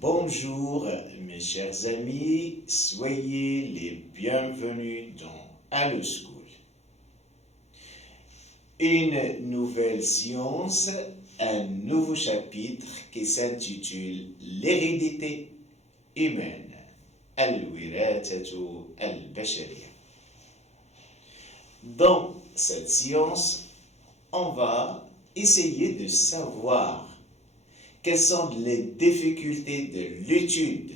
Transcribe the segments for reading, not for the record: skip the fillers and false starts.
Bonjour mes chers amis, soyez les bienvenus dans Allo School. Une nouvelle science, un nouveau chapitre qui s'intitule l'hérédité humaine, Al-Wiratatu al-Bashariya. Dans cette science, on va essayer de savoir quelles sont les difficultés de l'étude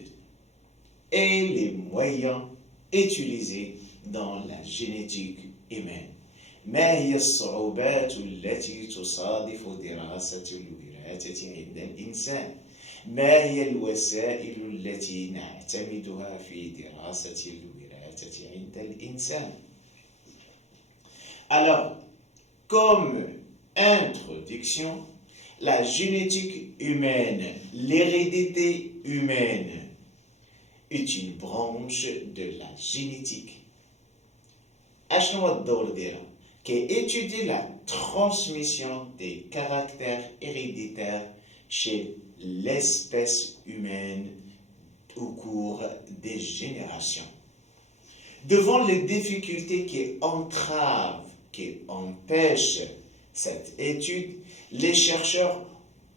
et les moyens utilisés dans la génétique humaine. ما هي الصعوبات التي تصادف دراسة الوراثة عند الإنسان؟ ما هي الوسائل التي نعتمدها في دراسة الوراثة عند الإنسان؟ Alors, comme introduction, la génétique humaine, l'hérédité humaine est une branche de la génétique. أشنو الدور ديالها؟ كيétudie la transmission des caractères héréditaires chez l'espèce humaine au cours des générations. Devant les difficultés qui entravent, qui empêchent cette étude, les chercheurs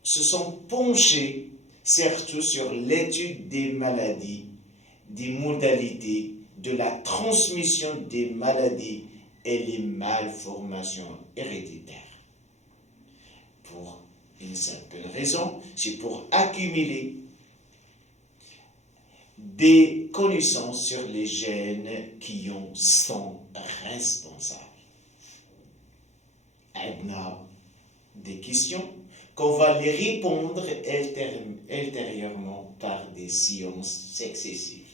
se sont penchés surtout sur l'étude des maladies, des modalités de la transmission des maladies et les malformations héréditaires. Pour une simple raison, c'est pour accumuler des connaissances sur les gènes qui en sont responsables. عندنا des questions qu'on va les répondre ultérieurement par des sciences successives.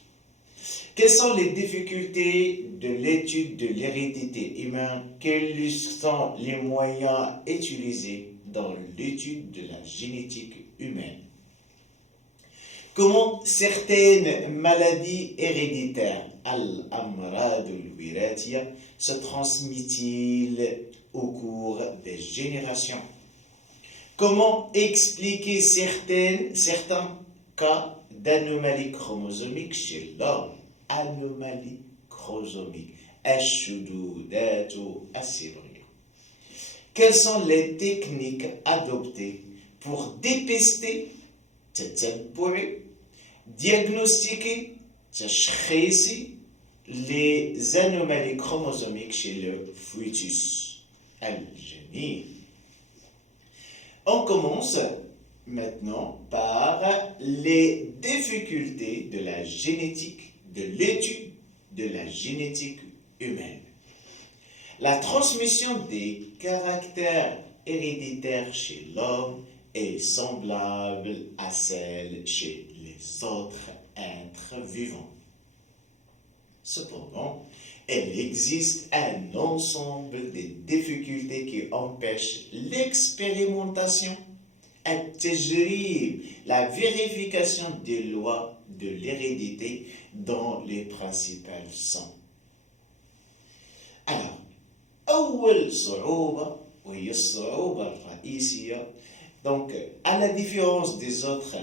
Quelles sont les difficultés de l'étude de l'hérédité humaine? Quels sont les moyens utilisés dans l'étude de la génétique humaine? Comment certaines maladies héréditaires, al-amrad al-wirathiya, se transmettent-ils au cours des générations? Comment expliquer certains cas d'anomalies chromosomiques chez l'homme? Anomalies chromosomiques, الشذوذات السرية. Quelles sont les techniques adoptées pour dépister, diagnostiquer, les anomalies chromosomiques chez le fœtus, al-janin? On commence maintenant par les difficultés de la génétique, de l'étude de la génétique humaine. La transmission des caractères héréditaires chez l'homme est semblable à celle chez les autres êtres vivants. Cependant, il existe un ensemble de difficultés qui empêchent l'expérimentation, la vérification des lois de l'hérédité dans les principales sens. Alors, أول صعوبة وهي الصعوبة الرئيسية. Donc, à la différence des autres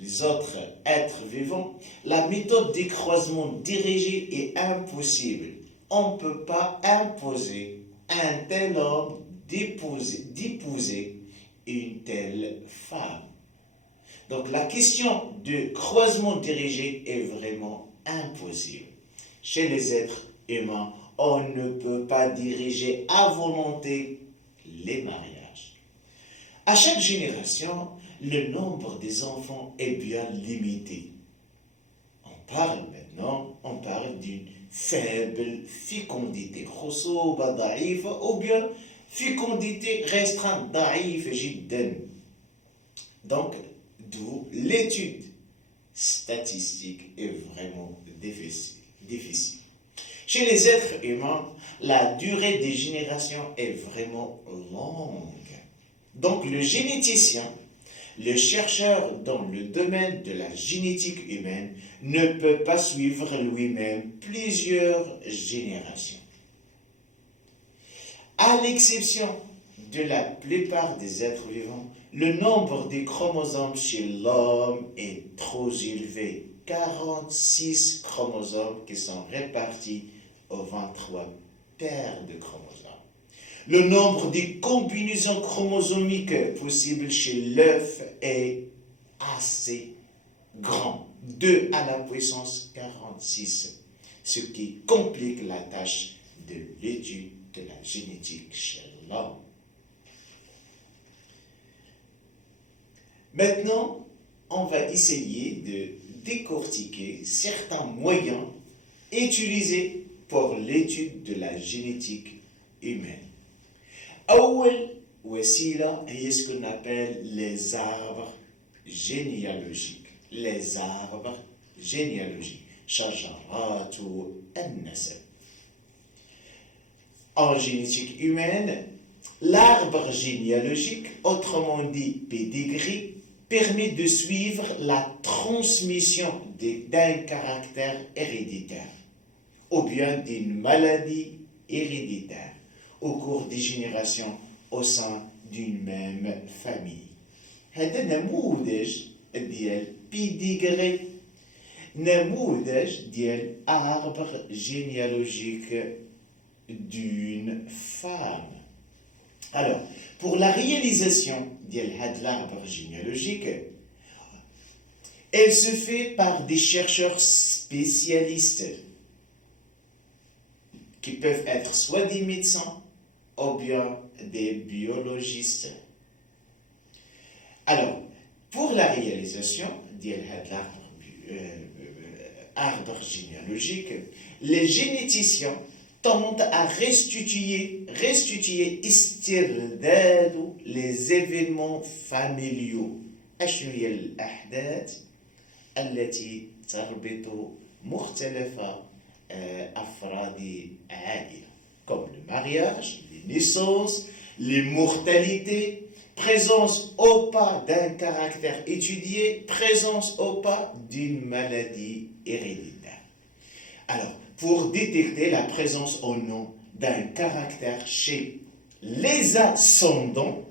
les autres êtres vivants, la méthode des croisements dirigés est impossible. On ne peut pas imposer à un tel homme d'épouser une telle femme. Donc la question de croisement dirigé est vraiment impossible. Chez les êtres humains, on ne peut pas diriger à volonté les mariages. À chaque génération, le nombre des enfants est bien limité. On parle d'une faible fécondité, ou bien fécondité restreinte, donc d'où l'étude statistique est vraiment difficile. Chez les êtres humains, la durée des générations est vraiment longue. Donc le généticien, le chercheur dans le domaine de la génétique humaine ne peut pas suivre lui-même plusieurs générations. À l'exception de la plupart des êtres vivants, le nombre des chromosomes chez l'homme est trop élevé. 46 chromosomes qui sont répartis aux 23 paires de chromosomes. Le nombre des combinaisons chromosomiques possibles chez l'œuf est assez grand, 2 à la puissance 46, ce qui complique la tâche de l'étude de la génétique chez l'homme. Maintenant, on va essayer de décortiquer certains moyens utilisés pour l'étude de la génétique humaine. أول وسيلة هي ce qu'on appelle les arbres généalogiques. Les arbres généalogiques. شجرات النسب. En génétique humaine, l'arbre généalogique, autrement dit pedigree, permet de suivre la transmission d'un caractère héréditaire ou bien d'une maladie héréditaire au cours des générations au sein d'une même famille. هذا نموذج ديال pedigree, نموذج ديال arbre généalogique d'une femme. Alors, pour la réalisation de l'arbre généalogique, elle se fait par des chercheurs spécialistes qui peuvent être soit des médecins ou bien des biologistes. Alors, pour la réalisation de l'arbre généalogique, les généticiens tentent à restituer les événements familiaux. أشنو هي الأحداث التي تربط مختلف أفراد عائلة comme le mariage, les naissances, les mortalités, présence ou pas d'un caractère étudié, présence ou pas d'une maladie héréditaire. Alors, pour détecter la présence ou non d'un caractère chez les ascendants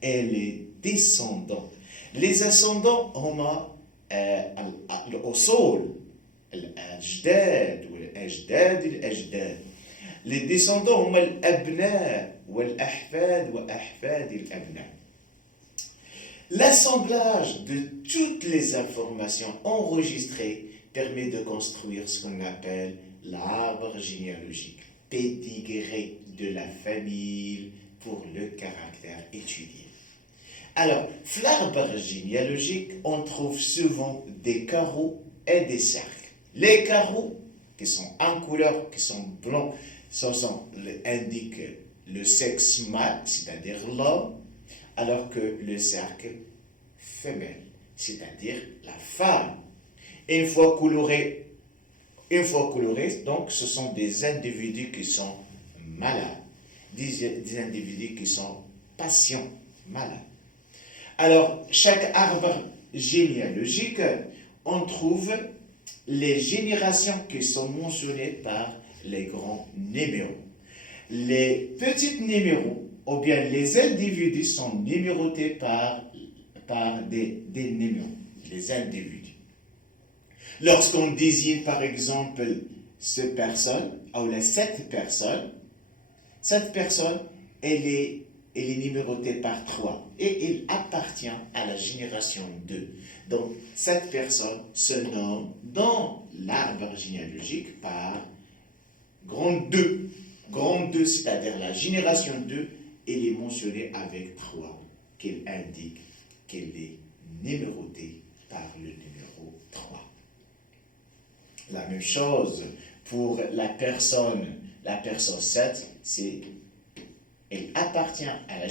et les descendants. Les ascendants هما الأصول الأجداد والأجداد الأجداد. Les descendants هما الأبناء والأحفاد وأحفاد الأبناء. L'assemblage de toutes les informations enregistrées permet de construire ce qu'on appelle l'arbre généalogique, pédigré de la famille pour le caractère étudié. Alors, l'arbre généalogique, on trouve souvent des carreaux et des cercles. Les carreaux, qui sont en couleur, qui sont blancs, indiquent le sexe mâle, c'est-à-dire l'homme, alors que le cercle femelle, c'est-à-dire la femme. Une fois colorés, donc ce sont des individus qui sont malades, des individus qui sont patients, malades. Alors, chaque arbre généalogique, on trouve les générations qui sont mentionnées par les grands numéros. Les petits numéros, ou bien les individus sont numérotés par des numéros, les individus. Lorsqu'on désigne par exemple cette personne, ou cette personne, elle est numérotée par 3 et elle appartient à la génération 2. Donc, cette personne se nomme dans l'arbre généalogique par grand 2. Grand 2, c'est-à-dire la génération 2, elle est mentionnée avec 3, qu'elle indique qu'elle est numérotée par le numéro 3. La même chose pour la personne 7, elle appartient à la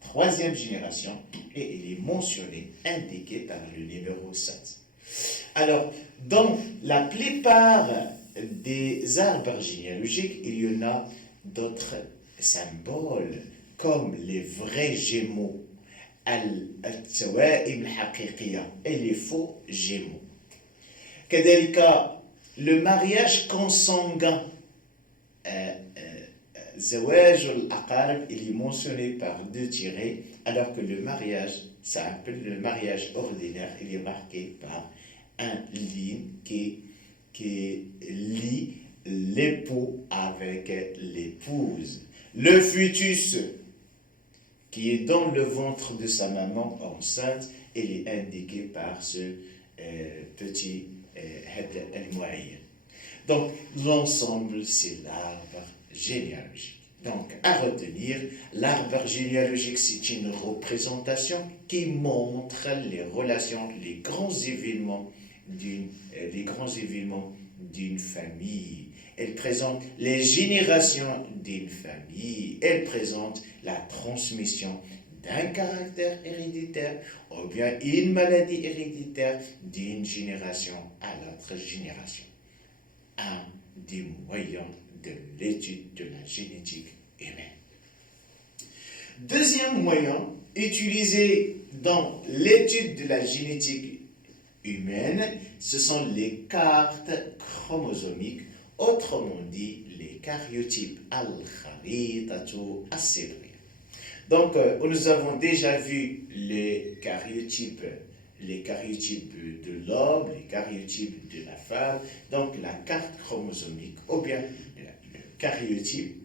troisième génération, et elle est mentionnée, indiquée par le numéro 7. Alors, dans la plupart des arbres généalogiques, il y en a d'autres symboles, comme les vrais gémeaux, التوائم الحقيقية et les faux gémeaux. كذلك le mariage consanguin Zawaj al-Aqarib, il est mentionné par deux tirets, alors que le mariage, ça s'appelle le mariage ordinaire, il est marqué par un ligne qui lie l'époux avec l'épouse. Le fœtus qui est dans le ventre de sa maman enceinte, il est indiqué par ce petit al-Mu'ayyan. Donc, l'ensemble, c'est l'arbre généalogique. Donc, à retenir, l'arbre généalogique, c'est une représentation qui montre les relations, les grands événements d'une famille. Elle présente les générations d'une famille. Elle présente la transmission d'un caractère héréditaire ou bien une maladie héréditaire d'une génération à l'autre génération. Un des moyens de l'étude de la génétique humaine. Deuxième moyen utilisé dans l'étude de la génétique humaine, ce sont les cartes chromosomiques, autrement dit les karyotypes al-kharitatu as-sirriya. Donc, nous avons déjà vu les karyotypes de l'homme, les karyotypes de la femme, donc la carte chromosomique, ou bien le karyotype,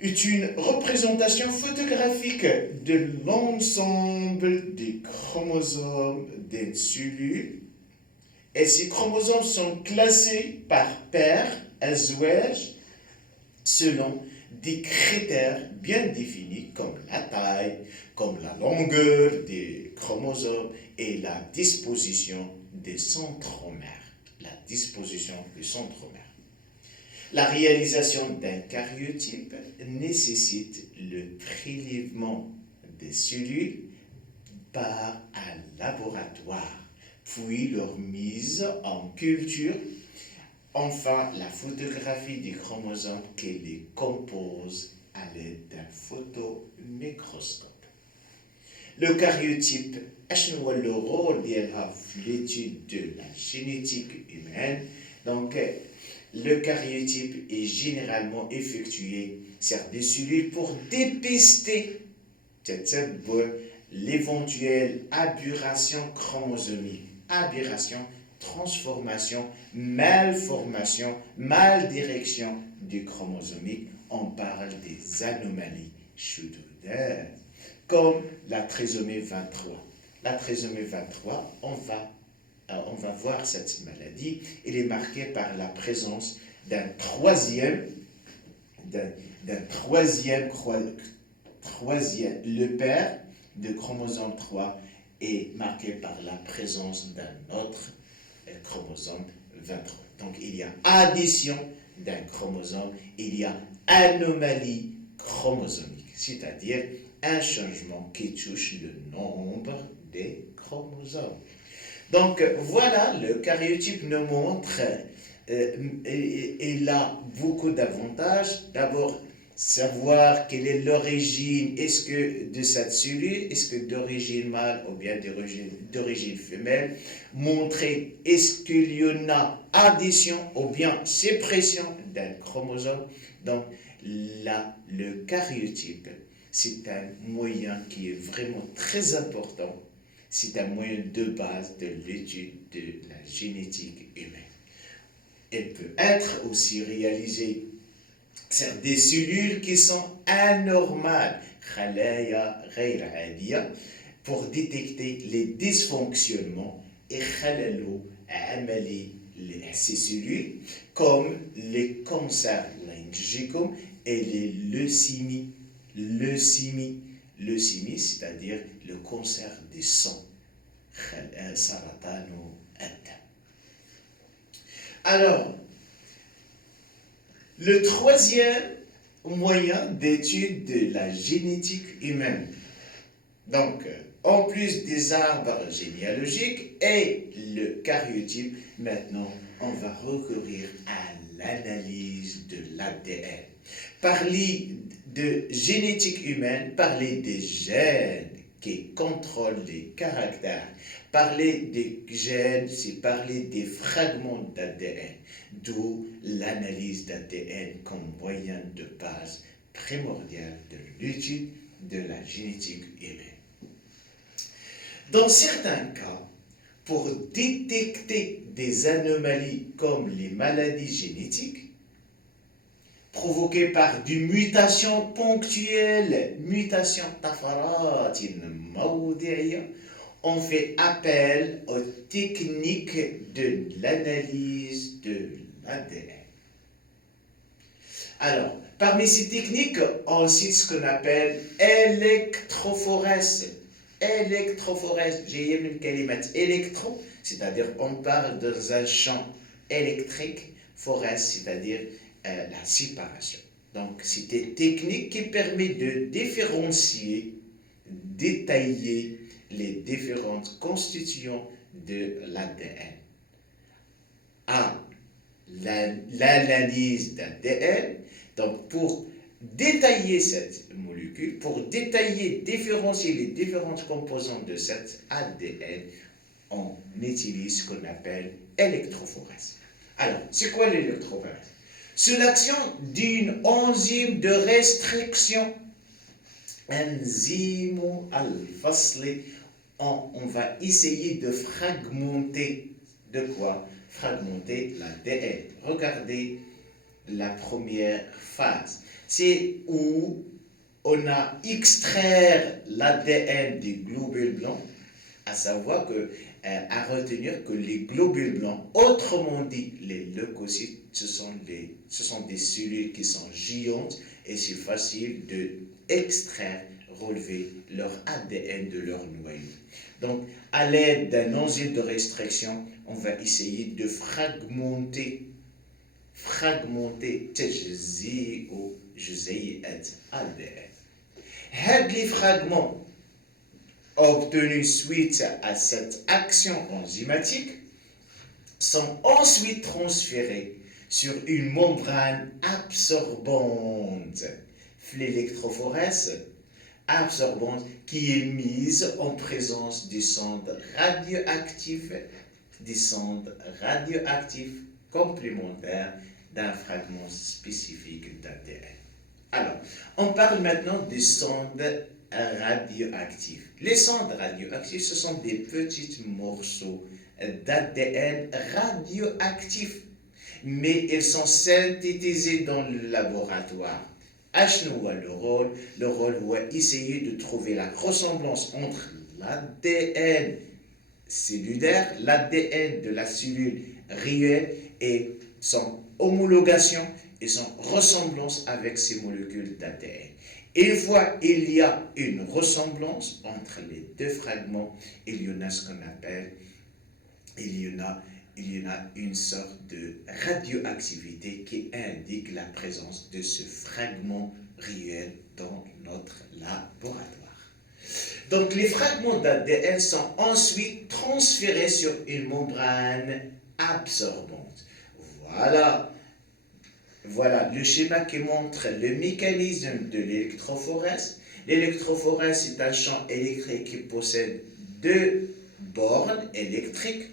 est une représentation photographique de l'ensemble des chromosomes d'une cellule, et ces chromosomes sont classés par paire, azwaj, selon des critères bien définis comme la taille, comme la longueur des chromosomes et la disposition des centromères. La réalisation d'un karyotype nécessite le prélèvement des cellules par un laboratoire, puis leur mise en culture. Enfin, la photographie des chromosomes qui les composent à l'aide d'un photomicroscope. Le karyotype, le rôle de l'étude de la génétique humaine. Donc, le karyotype est généralement effectué sur des cellules pour dépister l'éventuelle aberration chromosomique, transformation, malformation, maldirection du chromosomique. On parle des anomalies chaudoudères, comme la trisomie 23. La trisomie 23, on va voir cette maladie. Elle est marquée par la présence le père de chromosome 3 est marqué par la présence d'un autre chromosome 23. Donc, il y a addition d'un chromosome, il y a anomalie chromosomique, c'est-à-dire un changement qui touche le nombre des chromosomes. Donc, voilà, le karyotype nous montre, il a beaucoup d'avantages. D'abord, savoir quelle est l'origine, est-ce que de cette cellule, est-ce que d'origine mâle ou bien d'origine femelle, montrer est-ce qu'il y en a addition ou bien suppression d'un chromosome. Donc là, le karyotype, c'est un moyen qui est vraiment très important, c'est un moyen de base de l'étude de la génétique humaine. Elle peut être aussi réalisée sur des cellules qui sont anormales, pour détecter les dysfonctionnements et ces cellules, comme les cancers laryngicaux et les leucémies. Leucémie, c'est-à-dire le cancer des sangs. Alors, le troisième moyen d'étude de la génétique humaine. Donc, en plus des arbres généalogiques et le karyotype, maintenant, on va recourir à l'analyse de l'ADN. Parler de génétique humaine, parler des gènes qui contrôle les caractères. Parler des gènes, c'est parler des fragments d'ADN, d'où l'analyse d'ADN comme moyen de base primordial de l'étude de la génétique humaine. Dans certains cas, pour détecter des anomalies comme les maladies génétiques, provoquées par des mutations ponctuelles, mutations tafaratin mawdi'iyya, on fait appel aux techniques de l'analyse de l'ADN. Alors, parmi ces techniques, on cite ce qu'on appelle électrophorèse. Électrophorèse, j'ai une kalimat électro, c'est-à-dire on parle dans un champ électrique, forèse, c'est-à-dire la séparation. Donc, c'est une technique qui permet de différencier, détailler les différentes constituants de l'ADN. À l'analyse d'ADN, donc pour détailler cette molécule, pour détailler, différencier les différentes composantes de cet ADN, on utilise ce qu'on appelle électrophorèse. Alors, c'est quoi l'électrophorèse? C'est l'action d'une enzyme de restriction. Enzyme al-fasli. On va essayer de fragmenter. De quoi? Fragmenter l'ADN. Regardez la première phase. C'est où on a extraire l'ADN des globules blancs, à savoir que, à retenir que les globules blancs, autrement dit les leucocytes, ce sont des cellules qui sont géantes et c'est facile de extraire, relever leur ADN de leur noyau. Donc, à l'aide d'un enzyme de restriction, on va essayer de fragmenter تجزيء جزيئة ADN. Les fragments obtenus suite à cette action enzymatique sont ensuite transférés sur une membrane absorbante, l'électrophorèse absorbante, qui est mise en présence des sondes radioactives complémentaires d'un fragment spécifique d'ADN. Alors, on parle maintenant des sondes radioactives. Les sondes radioactives, ce sont des petits morceaux d'ADN radioactifs, mais ils sont synthétisés dans le laboratoire. Le rôle va essayer de trouver la ressemblance entre l'ADN cellulaire, l'ADN de la cellule réelle et son homologation et son ressemblance avec ces molécules d'ADN. Une fois il y a une ressemblance entre les deux fragments, il y en a ce qu'on appelle, il y en a une sorte de radioactivité qui indique la présence de ce fragment réel dans notre laboratoire. Donc les fragments d'ADN sont ensuite transférés sur une membrane absorbante. Voilà le schéma qui montre le mécanisme de l'électrophorèse. L'électrophorèse est un champ électrique qui possède deux bornes électriques,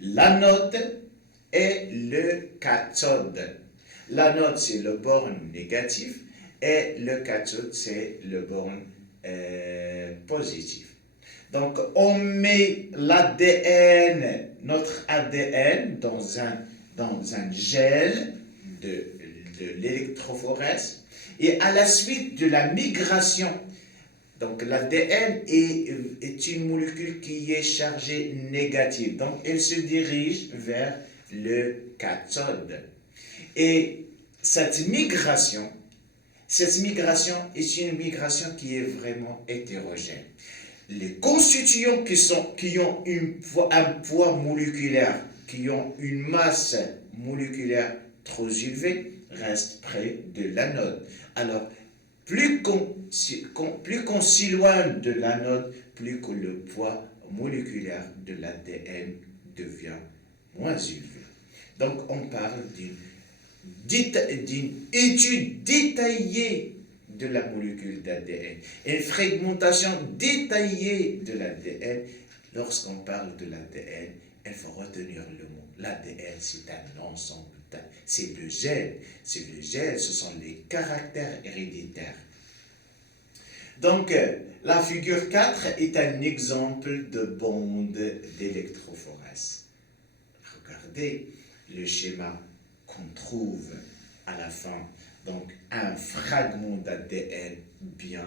l'anode et le cathode. L'anode, c'est le borne négatif et le cathode, c'est le borne positif. Donc, on met l'ADN, notre ADN, dans un gel de l'électrophorèse, et à la suite de la migration, donc l'ADN est une molécule qui est chargée négative, donc elle se dirige vers le cathode. Et cette migration est une migration qui est vraiment hétérogène. Les constituants qui ont un poids moléculaire, qui ont une masse moléculaire trop élevée, restent près de l'anode. Alors, plus qu'on s'éloigne de l'anode, plus que le poids moléculaire de l'ADN devient moins élevé. Donc, on parle d'une étude détaillée de la molécule d'ADN. Une fragmentation détaillée de l'ADN. Lorsqu'on parle de l'ADN, il faut retenir le mot. L'ADN, c'est un ensemble. C'est le gène. C'est le gène, ce sont les caractères héréditaires. Donc, la figure 4 est un exemple de bande d'électrophorèse. Regardez le schéma qu'on trouve à la fin. Donc, un fragment d'ADN bien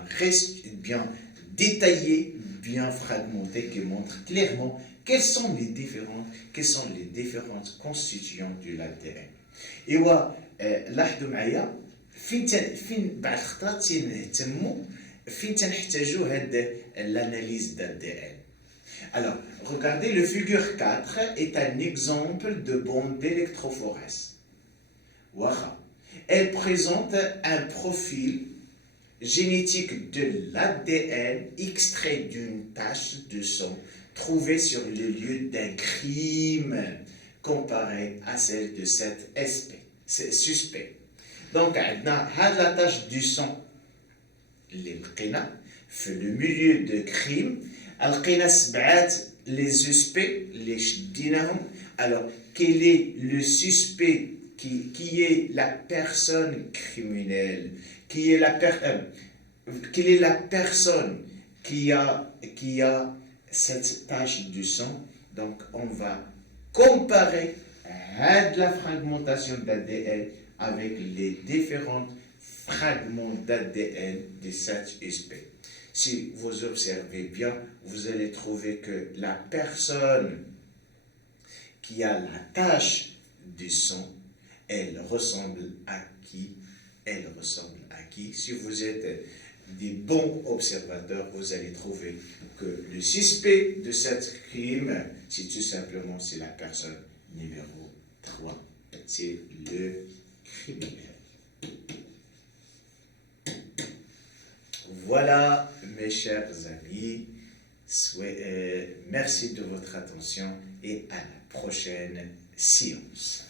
détaillé, bien fragmenté, qui montre clairement quels sont les différentes constituants de l'ADN. Et لاحظوا معايا فين بعض الخطرات تنهتموا فين تنحتاجوا هاد l'analyse d'ADN. Alors, regardez, le figure 4 est un exemple de bande d'électrophorèse. Elle présente un profil génétique de l'ADN extrait d'une tache de sang trouvée sur le lieu d'un crime comparé à celle de cet suspect. Donc, la tache du sang اللي لقينا في le milieu de crime لقينا 7 les suspects اللي شديناهم. Alors, quel est le suspect qui est la personne criminelle, quelle est la personne qui a cette tache du sang. Donc, on va comparer la fragmentation d'ADN avec les différents fragments d'ADN de cette espèce. Si vous observez bien, vous allez trouver que la personne qui a la tache du sang, elle ressemble à qui? Si vous êtes des bons observateurs, vous allez trouver que le suspect de cet crime, c'est tout simplement la personne numéro 3. C'est le criminel. Voilà, mes chers amis, merci de votre attention et à la prochaine séance.